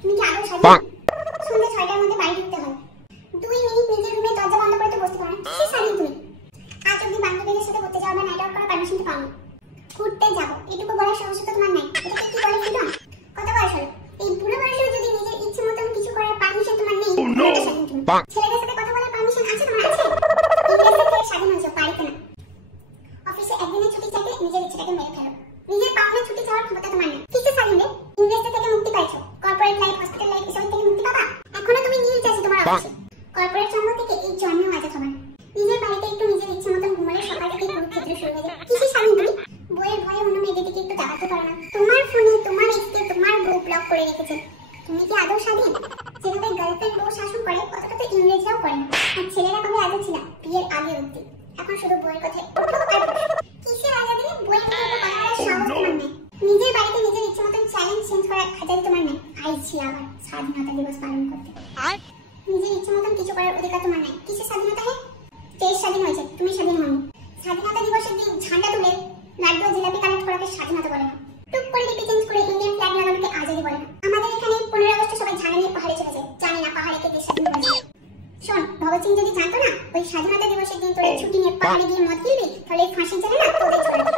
তুমি কি আদৌ স্বাধীন? সন্ধ্যা 6টার মধ্যে বাড়ি ঢুকতে হয়। 2 মিনিট নিজের রুমে দরজা বন্ধ করে তো বসতে পারো না। কি স্বাধীন তুমি? আজ অব্দি বান্ধবীদের সাথে ঘুরতে যাওয়া বা নাইট আউট করার পারমিশন তো পাওনি। ঘুরতে যাবো এটুকু বলার সাহস তো তোমার নাই। এটাকে কি বলে ফ্রিডম? কত বয়স হলো? এই বুড়ো বয়সেও যদি নিজের ইচ্ছে মতন কিছু করার পারমিশন তোমার নেই, কত স্বাধীন তুমি? ছেলেদের সাথে কথা বলার পারমিশন আছে তোমার? আছে? ইংরেজদের থেকে স্বাধীন হয়েছো, বাড়িতে না। অফিসে একদিনের ছুটি চাইতে নিজের ইচ্ছেটাকে মেরে ফেলো। নিজের পাওনা ছুটি চাওয়ার ক্ষমতা তোমার নেই। কিসে স্বাধীন রে? ইংরেজদের থেকে মুক্তি পাইছো, কর্পোরেট লাইফ, হসপিটাল লাইফ এসব থেকে মুক্তি পাবা। এখনো তুমি নীল চাইছো তোমার অফিসে। কর্পোরেট জন্ম থেকে এই জন্মেও আছে তোমার। নিজের বাড়িতে একটু নিজের ইচ্ছে মতন ঘুমালে সকাল থেকে কুরুক্ষেত্র শুরু হয়ে যায়। কিসে স্বাধীন তুমি? বইয়ের ভয়ে অন্য মেয়েদের দিকে একটু তাকাতে পারো না। তোমার ফোনে তোমার এক্সকে তোমার বউ ব্লক করে রেখেছে। তুমি কি আদৌ স্বাধীন? যেভাবে গার্লফ্রেন্ড বউ শাসন করে কতটা তো ইংরেজরাও করে না। আর ছেলেরা কবে আজাদ ছিল? বিয়ের আগে অবধি। এখন শুধু বইয়ের কথায় ওঠো আর বসো। কিসের আজাদি? বইয়ের মতো কথা বলার সাহস তোমার নেই। নিজের বাড়িতে নিজের ইচ্ছে মতন চ্যালেঞ্জ চেঞ্জ করার আজাদি তোমার নেই। আইছি আবার স্বাধীনতা দিবস পালন করতে। নিজের ইচ্ছে মতন কিছু করার অধিকার তোমার নেই। কিসের স্বাধীনতা? হে, দেশ স্বাধীন হয়েছে, তুমি স্বাধীন হওনি। স্বাধীনতা দিবসের দিন ঝান্ডা তুলে লাড্ডু জিলাপি কালেক্ট করাকে স্বাধীনতা বলে না। টুক করে ডিপি চেঞ্জ করে ইন্ডিয়ান ফ্ল্যাগ লাগানোকে আজাদি বলে না। আমাদের এখানে 15 আগস্টে সবাই ঝান্ডা নিয়ে পাহাড়ে চলে যায়। জানি না পাহাড়ে কে দেশ স্বাধীন হয়েছে। শোন, ভগৎ সিং যদি জানতো না ওই স্বাধীনতা দিবসের দিন তোর ছুটি নিয়ে পাহাড়ে গিয়ে মদ গিলবি, তাহলে ফাঁসি চলে না তোদের ছড়াবে।